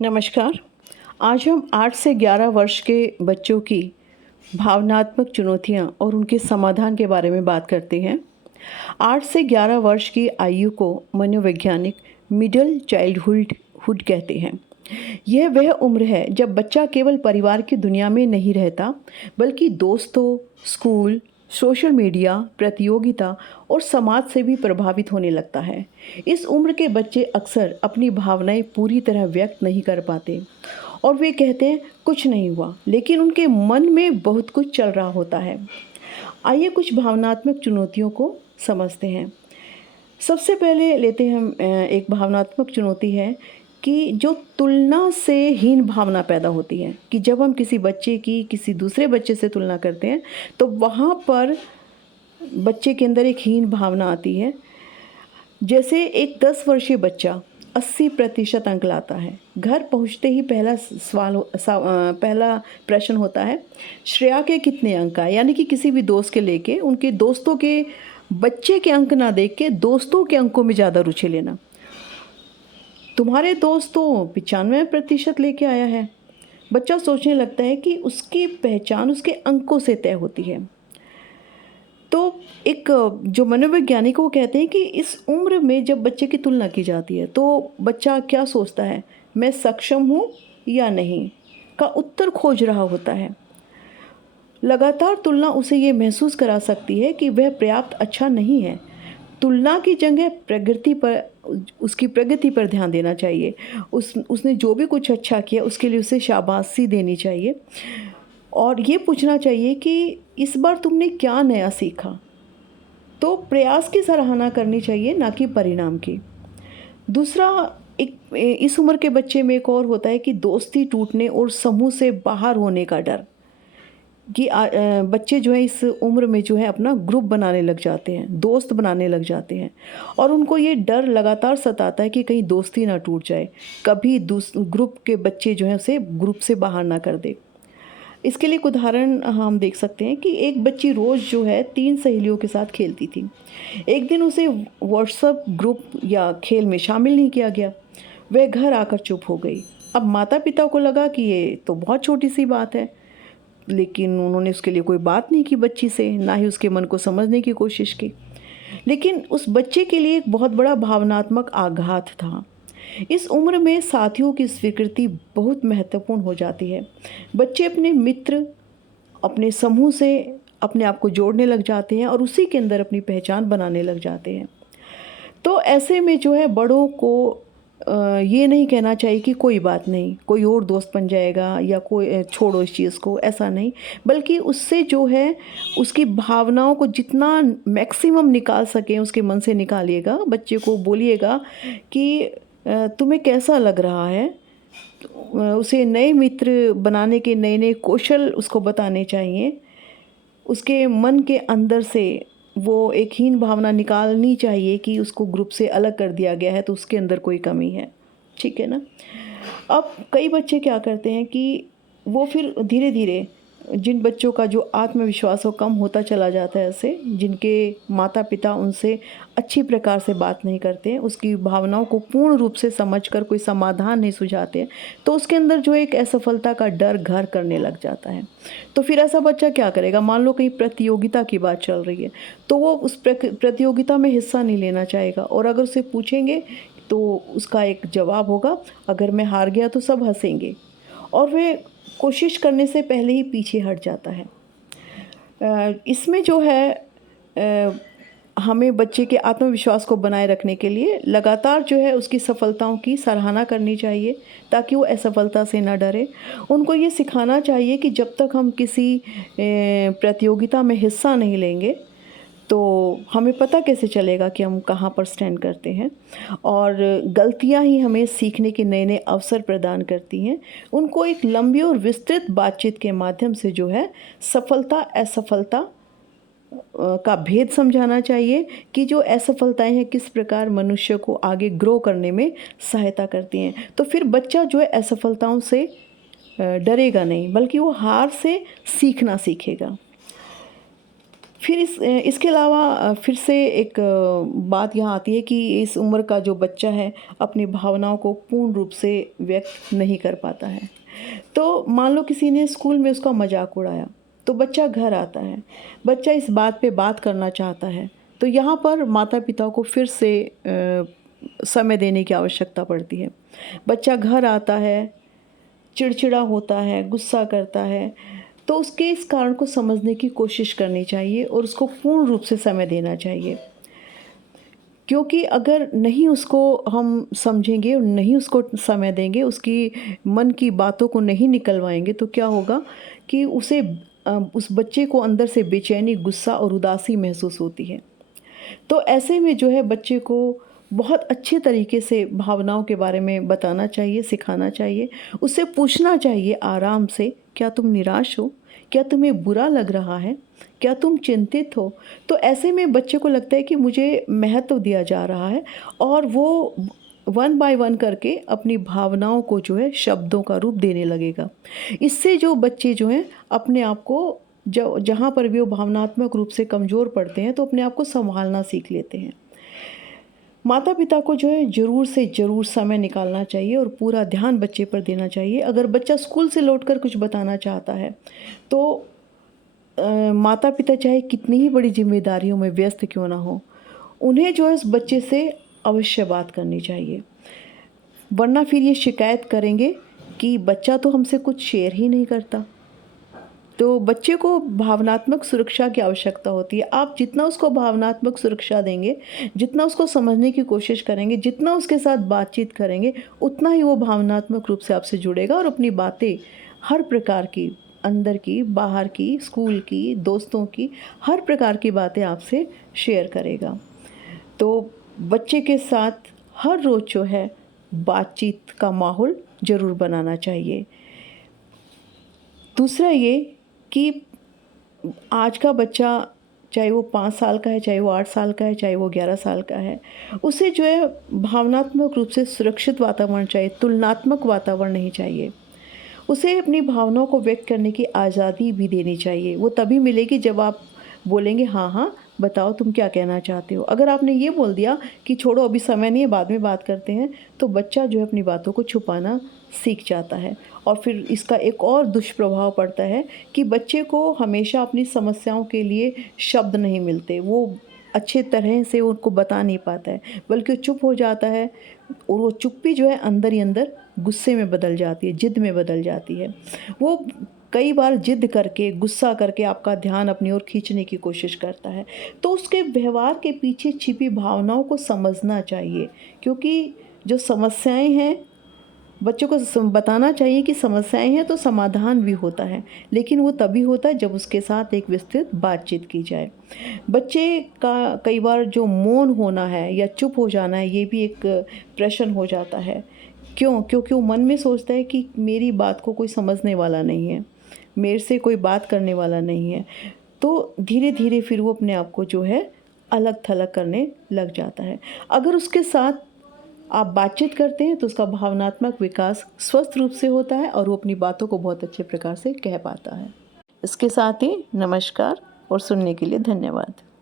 नमस्कार। आज हम 8 से 11 वर्ष के बच्चों की भावनात्मक चुनौतियाँ और उनके समाधान के बारे में बात करते हैं। 8 से 11 वर्ष की आयु को मनोवैज्ञानिक मिडल चाइल्डहुड हुड कहते हैं। यह वह उम्र है जब बच्चा केवल परिवार की दुनिया में नहीं रहता, बल्कि दोस्तों, स्कूल, सोशल मीडिया, प्रतियोगिता और समाज से भी प्रभावित होने लगता है। इस उम्र के बच्चे अक्सर अपनी भावनाएं पूरी तरह व्यक्त नहीं कर पाते और वे कहते हैं कुछ नहीं हुआ, लेकिन उनके मन में बहुत कुछ चल रहा होता है। आइए कुछ भावनात्मक चुनौतियों को समझते हैं। सबसे पहले लेते हैं हम एक भावनात्मक चुनौती है कि जो तुलना से हीन भावना पैदा होती है कि जब हम किसी बच्चे की किसी दूसरे बच्चे से तुलना करते हैं, तो वहाँ पर बच्चे के अंदर एक हीन भावना आती है। जैसे एक 10 वर्षीय बच्चा 80% अंक लाता है। घर पहुँचते ही पहला प्रश्न होता है, श्रेया के कितने अंक आए? यानी कि किसी भी दोस्त के लेके उनके दोस्तों के बच्चे के अंक ना देख के दोस्तों के अंकों में ज़्यादा रुचि लेना। तुम्हारे दोस्त तो 95% लेके आया है। बच्चा सोचने लगता है कि उसकी पहचान उसके अंकों से तय होती है। तो एक जो मनोवैज्ञानिक वो कहते हैं कि इस उम्र में जब बच्चे की तुलना की जाती है, तो बच्चा क्या सोचता है, मैं सक्षम हूँ या नहीं का उत्तर खोज रहा होता है। लगातार तुलना उसे ये महसूस करा सकती है कि वह पर्याप्त अच्छा नहीं है। तुलना की जगह उसकी प्रगति पर ध्यान देना चाहिए। उसने जो भी कुछ अच्छा किया उसके लिए उसे शाबाशी देनी चाहिए और ये पूछना चाहिए कि इस बार तुमने क्या नया सीखा। तो प्रयास की सराहना करनी चाहिए, ना कि परिणाम की। दूसरा, एक इस उम्र के बच्चे में एक और होता है कि दोस्ती टूटने और समूह से बाहर होने का डर। कि बच्चे जो है इस उम्र में जो है अपना ग्रुप बनाने लग जाते हैं, दोस्त बनाने लग जाते हैं और उनको ये डर लगातार सताता है कि कहीं दोस्ती ना टूट जाए, कभी ग्रुप के बच्चे जो हैं उसे ग्रुप से बाहर ना कर दे। इसके लिए एक उदाहरण हम देख सकते हैं कि एक बच्ची रोज़ जो है 3 सहेलियों के साथ खेलती थी। एक दिन उसे व्हाट्सएप ग्रुप या खेल में शामिल नहीं किया गया। वह घर आकर चुप हो गई। अब माता-पिता को लगा कि ये तो बहुत छोटी-सी बात है, लेकिन उन्होंने उसके लिए कोई बात नहीं की बच्ची से, ना ही उसके मन को समझने की कोशिश की। लेकिन उस बच्चे के लिए एक बहुत बड़ा भावनात्मक आघात था। इस उम्र में साथियों की स्वीकृति बहुत महत्वपूर्ण हो जाती है। बच्चे अपने मित्र, अपने समूह से अपने आप को जोड़ने लग जाते हैं और उसी के अंदर अपनी पहचान बनाने लग जाते हैं। तो ऐसे में जो है बड़ों को ये नहीं कहना चाहिए कि कोई बात नहीं, कोई और दोस्त बन जाएगा या कोई छोड़ो इस चीज़ को, ऐसा नहीं। बल्कि उससे जो है उसकी भावनाओं को जितना मैक्सिमम निकाल सकें उसके मन से निकालिएगा। बच्चे को बोलिएगा कि तुम्हें कैसा लग रहा है? उसे नए मित्र बनाने के नए-नए कौशल उसको बताने चाहिए। उसके मन के अंदर से वो एक हीन भावना निकालनी चाहिए कि उसको ग्रुप से अलग कर दिया गया है, तो उसके अंदर कोई कमी है। ठीक है ना? अब कई बच्चे क्या करते हैं कि वो फिर धीरे-धीरे जिन बच्चों का जो आत्मविश्वास वो कम होता चला जाता है ऐसे, जिनके माता-पिता उनसे अच्छी प्रकार से बात नहीं करते हैं, उसकी भावनाओं को पूर्ण रूप से समझकर कोई समाधान नहीं सुझाते हैं, तो उसके अंदर जो एक असफलता का डर घर करने लग जाता है। तो फिर ऐसा बच्चा क्या करेगा? मान लो कहीं प्रतियोगिता की बात चल रही है, तो वो उस प्रतियोगिता में हिस्सा नहीं लेना चाहेगा और अगर उसे पूछेंगे तो उसका एक जवाब होगा, अगर मैं हार गया तो सब हँसेंगे और वह कोशिश करने से पहले ही पीछे हट जाता है। इसमें जो है हमें बच्चे के आत्मविश्वास को बनाए रखने के लिए लगातार जो है उसकी सफलताओं की सराहना करनी चाहिए, ताकि वो असफलता से ना डरे। उनको ये सिखाना चाहिए कि जब तक हम किसी प्रतियोगिता में हिस्सा नहीं लेंगे, तो हमें पता कैसे चलेगा कि हम कहाँ पर स्टैंड करते हैं। और गलतियाँ ही हमें सीखने के नए-नए अवसर प्रदान करती हैं। उनको एक लंबी और विस्तृत बातचीत के माध्यम से जो है सफलता, असफलता का भेद समझाना चाहिए कि जो असफलताएँ हैं किस प्रकार मनुष्य को आगे ग्रो करने में सहायता करती हैं। तो फिर बच्चा जो है असफलताओं से डरेगा नहीं, बल्कि वो हार से सीखना सीखेगा। फिर इसके अलावा फिर से एक बात यहाँ आती है कि इस उम्र का जो बच्चा है अपनी भावनाओं को पूर्ण रूप से व्यक्त नहीं कर पाता है। तो मान लो किसी ने स्कूल में उसका मजाक उड़ाया, तो बच्चा घर आता है, बच्चा इस बात पे बात करना चाहता है, तो यहाँ पर माता पिता को फिर से समय देने की आवश्यकता पड़ती है। बच्चा घर आता है, चिड़चिड़ा होता है, गुस्सा करता है, तो उसके इस कारण को समझने की कोशिश करनी चाहिए और उसको पूर्ण रूप से समय देना चाहिए। क्योंकि अगर नहीं उसको हम समझेंगे और नहीं उसको समय देंगे, उसकी मन की बातों को नहीं निकलवाएँगे, तो क्या होगा कि उस बच्चे को अंदर से बेचैनी, गुस्सा और उदासी महसूस होती है। तो ऐसे में जो है बच्चे को बहुत अच्छे तरीके से भावनाओं के बारे में बताना चाहिए, सिखाना चाहिए। उससे पूछना चाहिए आराम से, क्या तुम निराश हो? क्या तुम्हें बुरा लग रहा है? क्या तुम चिंतित हो? तो ऐसे में बच्चे को लगता है कि मुझे महत्व दिया जा रहा है और वो वन बाय वन करके अपनी भावनाओं को जो है शब्दों का रूप देने लगेगा। इससे जो बच्चे जो हैं अपने आप को जहाँ पर भी वो भावनात्मक रूप से कमज़ोर पड़ते हैं, तो अपने आप को सँभालना सीख लेते हैं। माता-पिता को जो है ज़रूर से ज़रूर समय निकालना चाहिए और पूरा ध्यान बच्चे पर देना चाहिए। अगर बच्चा स्कूल से लौटकर कुछ बताना चाहता है, तो माता-पिता चाहे कितनी ही बड़ी ज़िम्मेदारियों में व्यस्त क्यों ना हों, उन्हें जो है उस बच्चे से अवश्य बात करनी चाहिए। वरना फिर ये शिकायत करेंगे कि बच्चा तो हमसे कुछ शेयर ही नहीं करता। तो बच्चे को भावनात्मक सुरक्षा की आवश्यकता होती है। आप जितना उसको भावनात्मक सुरक्षा देंगे, जितना उसको समझने की कोशिश करेंगे, जितना उसके साथ बातचीत करेंगे, उतना ही वो भावनात्मक रूप से आपसे जुड़ेगा और अपनी बातें हर प्रकार की, अंदर की, बाहर की, स्कूल की, दोस्तों की, हर प्रकार की बातें आपसे शेयर करेगा। तो बच्चे के साथ हर रोज़ जो है बातचीत का माहौल ज़रूर बनाना चाहिए। दूसरा ये कि आज का बच्चा, चाहे वो 5 साल का है, चाहे वो 8 साल का है, चाहे वो 11 साल का है, उसे जो है भावनात्मक रूप से सुरक्षित वातावरण चाहिए, तुलनात्मक वातावरण नहीं चाहिए। उसे अपनी भावनाओं को व्यक्त करने की आज़ादी भी देनी चाहिए। वो तभी मिलेगी जब आप बोलेंगे, हाँ, हाँ, बताओ तुम क्या कहना चाहते हो। अगर आपने ये बोल दिया कि छोड़ो अभी समय नहीं है, बाद में बात करते हैं, तो बच्चा जो है अपनी बातों को छुपाना सीख जाता है। और फिर इसका एक और दुष्प्रभाव पड़ता है कि बच्चे को हमेशा अपनी समस्याओं के लिए शब्द नहीं मिलते। वो अच्छे तरह से उनको बता नहीं पाता है, बल्कि वो चुप हो जाता है और वो चुप्पी जो है अंदर ही अंदर गुस्से में बदल जाती है, ज़िद में बदल जाती है। वो कई बार ज़िद करके, गुस्सा करके आपका ध्यान अपनी ओर खींचने की कोशिश करता है। तो उसके व्यवहार के पीछे छिपी भावनाओं को समझना चाहिए, क्योंकि जो समस्याएँ हैं, बच्चों को बताना चाहिए कि समस्याएँ हैं तो समाधान भी होता है, लेकिन वो तभी होता है जब उसके साथ एक विस्तृत बातचीत की जाए। बच्चे का कई बार जो मौन होना है या चुप हो जाना है, ये भी एक प्रश्न हो जाता है। क्यों? क्योंकि वो मन में सोचता है कि मेरी बात को कोई समझने वाला नहीं है, मेरे से कोई बात करने वाला नहीं है। तो धीरे-धीरे फिर वो अपने आप को जो है अलग-थलग करने लग जाता है। अगर उसके साथ आप बातचीत करते हैं तो उसका भावनात्मक विकास स्वस्थ रूप से होता है और वो अपनी बातों को बहुत अच्छे प्रकार से कह पाता है। इसके साथ ही नमस्कार और सुनने के लिए धन्यवाद।